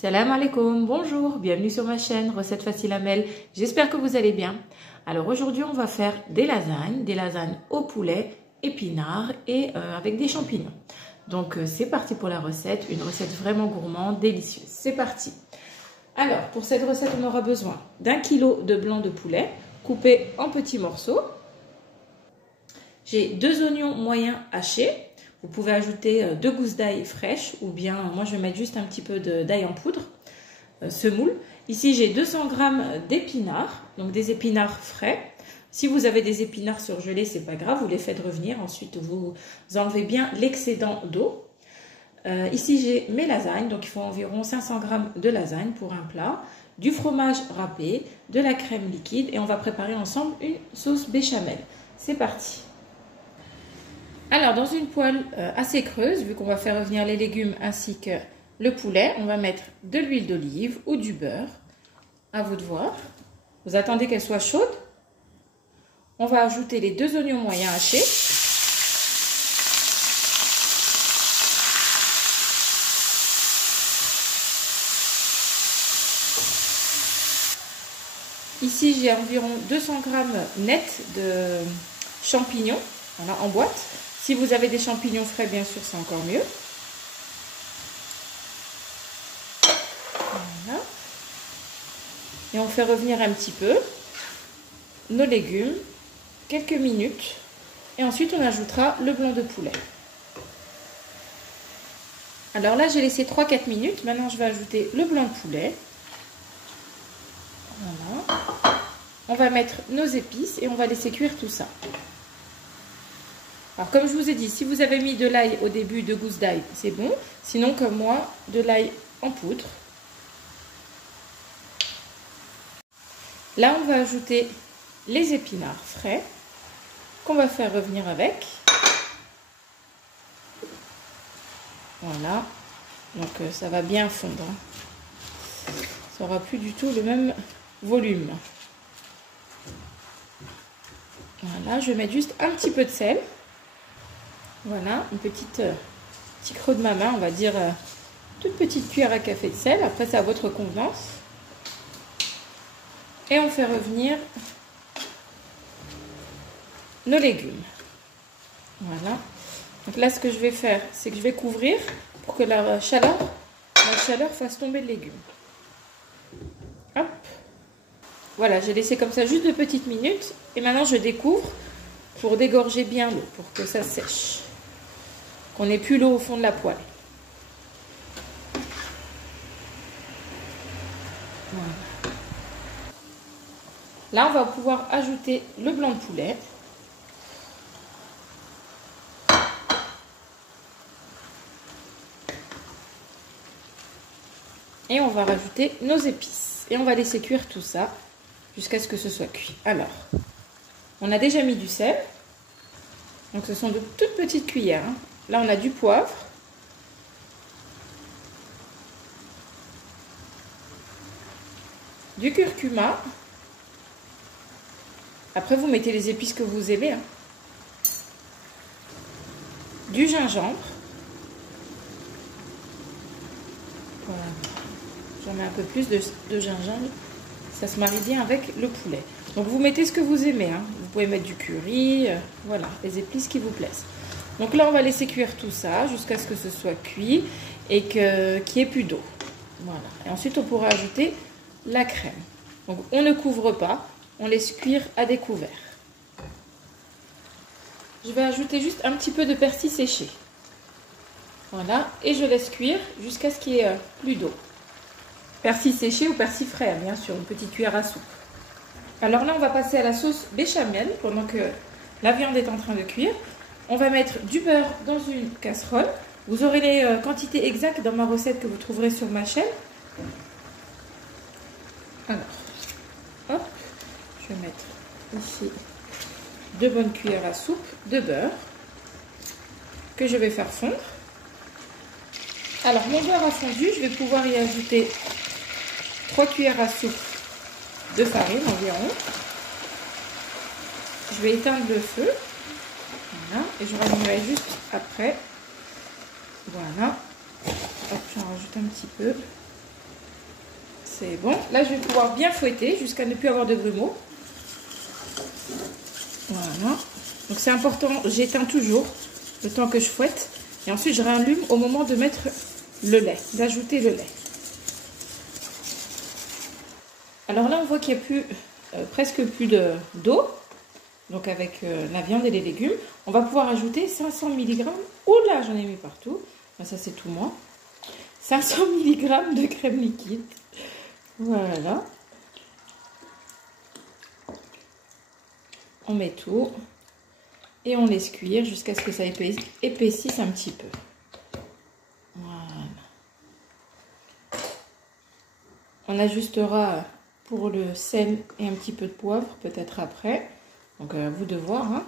Salam alaikum, bonjour, bienvenue sur ma chaîne Recettes Faciles Amel. J'espère que vous allez bien. Alors aujourd'hui on va faire des lasagnes au poulet, épinards et avec des champignons. Donc c'est parti pour la recette, une recette vraiment gourmande, délicieuse. C'est parti. Alors pour cette recette on aura besoin d'1 kg de blanc de poulet coupé en petits morceaux. J'ai 2 oignons moyens hachés. Vous pouvez ajouter 2 gousses d'ail fraîches ou bien moi je vais mettre juste un petit peu d'ail en poudre, semoule. Ici j'ai 200 g d'épinards, donc des épinards frais. Si vous avez des épinards surgelés, c'est pas grave, vous les faites revenir. Ensuite vous enlevez bien l'excédent d'eau. Ici j'ai mes lasagnes, donc il faut environ 500 g de lasagne pour un plat, du fromage râpé, de la crème liquide et on va préparer ensemble une sauce béchamel. C'est parti. Alors, dans une poêle assez creuse, vu qu'on va faire revenir les légumes ainsi que le poulet, on va mettre de l'huile d'olive ou du beurre. À vous de voir. Vous attendez qu'elle soit chaude. On va ajouter les 2 oignons moyens hachés. Ici, j'ai environ 200 g net de champignons, voilà, en boîte. Si vous avez des champignons frais, bien sûr, c'est encore mieux. Voilà. Et on fait revenir un petit peu nos légumes, quelques minutes. Et ensuite, on ajoutera le blanc de poulet. Alors là, j'ai laissé 3-4 minutes. Maintenant, je vais ajouter le blanc de poulet. Voilà. On va mettre nos épices et on va laisser cuire tout ça. Alors comme je vous ai dit, si vous avez mis de l'ail au début, 2 gousses d'ail, c'est bon. Sinon, comme moi, de l'ail en poudre. Là, on va ajouter les épinards frais qu'on va faire revenir avec. Voilà. Donc ça va bien fondre. Ça n'aura plus du tout le même volume. Voilà, je vais mettre juste un petit peu de sel. Voilà, une petit creux de ma main, on va dire toute petite cuillère à café de sel. Après, c'est à votre convenance. Et on fait revenir nos légumes. Voilà. Donc là, ce que je vais faire, c'est que je vais couvrir pour que la chaleur fasse tomber le légume. Hop. Voilà, j'ai laissé comme ça juste 2 petites minutes. Et maintenant, je découvre pour dégorger bien l'eau, pour que ça sèche. Qu'on n'ait plus l'eau au fond de la poêle. Voilà. Là, on va pouvoir ajouter le blanc de poulet. Et on va rajouter nos épices. Et on va laisser cuire tout ça jusqu'à ce que ce soit cuit. Alors, on a déjà mis du sel. Donc, ce sont de toutes petites cuillères. Hein. Là, on a du poivre. Du curcuma. Après, vous mettez les épices que vous aimez. Hein. Du gingembre. Voilà. J'en mets un peu plus de gingembre. Ça se marie bien avec le poulet. Donc, vous mettez ce que vous aimez. Hein. Vous pouvez mettre du curry. Voilà, les épices qui vous plaisent. Donc là, on va laisser cuire tout ça jusqu'à ce que ce soit cuit et qu'il n'y ait plus d'eau. Voilà. Et ensuite, on pourra ajouter la crème. Donc, on ne couvre pas, on laisse cuire à découvert. Je vais ajouter juste un petit peu de persil séché. Voilà. Et je laisse cuire jusqu'à ce qu'il n'y ait plus d'eau. Persil séché ou persil frais, bien sûr, une petite cuillère à soupe. Alors là, on va passer à la sauce béchamel pendant que la viande est en train de cuire. On va mettre du beurre dans une casserole. Vous aurez les quantités exactes dans ma recette que vous trouverez sur ma chaîne. Alors, hop, je vais mettre ici 2 bonnes cuillères à soupe de beurre que je vais faire fondre. Alors, mon beurre a fondu, je vais pouvoir y ajouter 3 cuillères à soupe de farine environ. Je vais éteindre le feu. Voilà, et je rallumerai juste après. Voilà. Hop, j'en rajoute un petit peu. C'est bon. Là, je vais pouvoir bien fouetter jusqu'à ne plus avoir de grumeaux. Voilà. Donc, c'est important. J'éteins toujours le temps que je fouette. Et ensuite, je rallume au moment de mettre le lait, d'ajouter le lait. Alors là, on voit qu'il n'y a plus, presque plus d'eau. Donc, avec la viande et les légumes, on va pouvoir ajouter 500 mg. Oula, j'en ai mis partout. Ça, c'est tout moi. 500 mg de crème liquide. Voilà. On met tout. Et on laisse cuire jusqu'à ce que ça épaississe un petit peu. Voilà. On ajustera pour le sel et un petit peu de poivre, peut-être après. Donc, à vous de voir. Hein.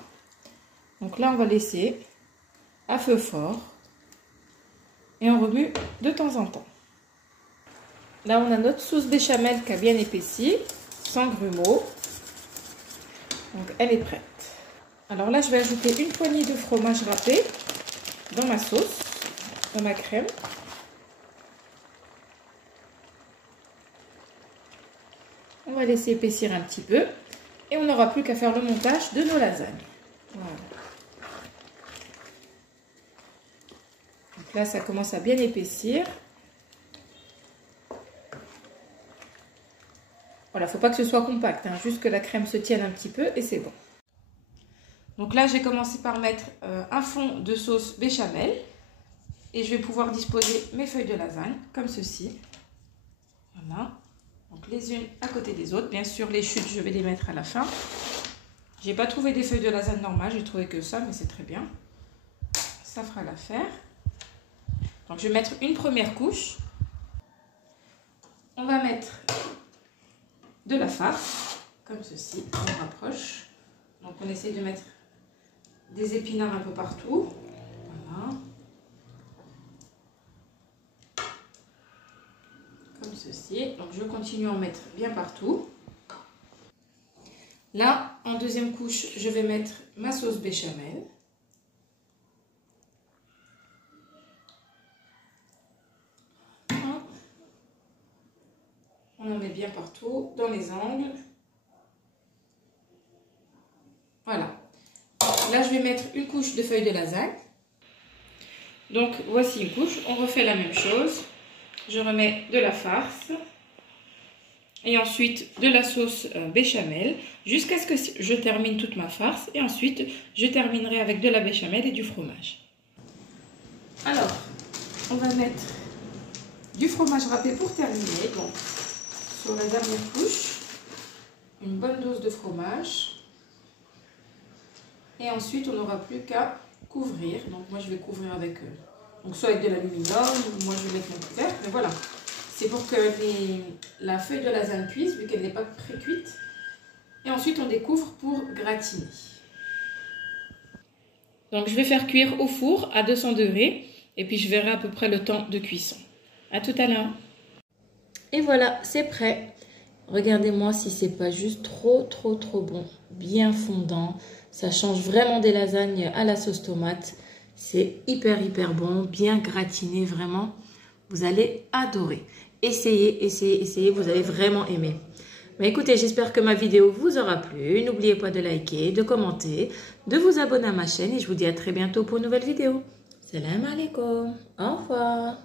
Donc là, on va laisser à feu fort. Et on remue de temps en temps. Là, on a notre sauce béchamel qui a bien épaissi, sans grumeaux. Donc, elle est prête. Alors là, je vais ajouter une poignée de fromage râpé dans ma sauce, dans ma crème. On va laisser épaissir un petit peu. Et on n'aura plus qu'à faire le montage de nos lasagnes. Voilà. Donc là, ça commence à bien épaissir. Voilà, il ne faut pas que ce soit compact, hein, juste que la crème se tienne un petit peu et c'est bon. Donc là, j'ai commencé par mettre un fond de sauce béchamel. Et je vais pouvoir disposer mes feuilles de lasagne, comme ceci. Voilà. Donc les unes à côté des autres. Bien sûr, les chutes, je vais les mettre à la fin. J'ai pas trouvé des feuilles de lasagne normales, j'ai trouvé que ça, mais c'est très bien. Ça fera l'affaire. Donc je vais mettre une première couche. On va mettre de la farce, comme ceci, on rapproche. Donc on essaie de mettre des épinards un peu partout. Voilà. Comme ceci. Donc je continue à en mettre bien partout. Là, en deuxième couche, je vais mettre ma sauce béchamel. On en met bien partout, dans les angles. Voilà. Là, je vais mettre une couche de feuilles de lasagne. Donc, voici une couche. On refait la même chose. Je remets de la farce. Et ensuite, de la sauce béchamel. Jusqu'à ce que je termine toute ma farce. Et ensuite, je terminerai avec de la béchamel et du fromage. Alors, on va mettre du fromage râpé pour terminer. Donc, sur la dernière couche, une bonne dose de fromage. Et ensuite, on n'aura plus qu'à couvrir. Donc, moi, je vais couvrir avec, donc soit avec de l'aluminium, ou moi, je vais mettre mon couvercle. Mais voilà, c'est pour que la feuille de lasagne cuise, vu qu'elle n'est pas pré-cuite. Et ensuite, on découvre pour gratiner. Donc, je vais faire cuire au four à 200 degrés. Et puis, je verrai à peu près le temps de cuisson. À tout à l'heure. Et voilà, c'est prêt. Regardez-moi si c'est pas juste trop bon. Bien fondant. Ça change vraiment des lasagnes à la sauce tomate. C'est hyper bon. Bien gratiné, vraiment. Vous allez adorer. Essayez. Vous allez vraiment aimer. Mais écoutez, j'espère que ma vidéo vous aura plu. N'oubliez pas de liker, de commenter, de vous abonner à ma chaîne. Et je vous dis à très bientôt pour une nouvelle vidéo. Salam alaikum. Au revoir.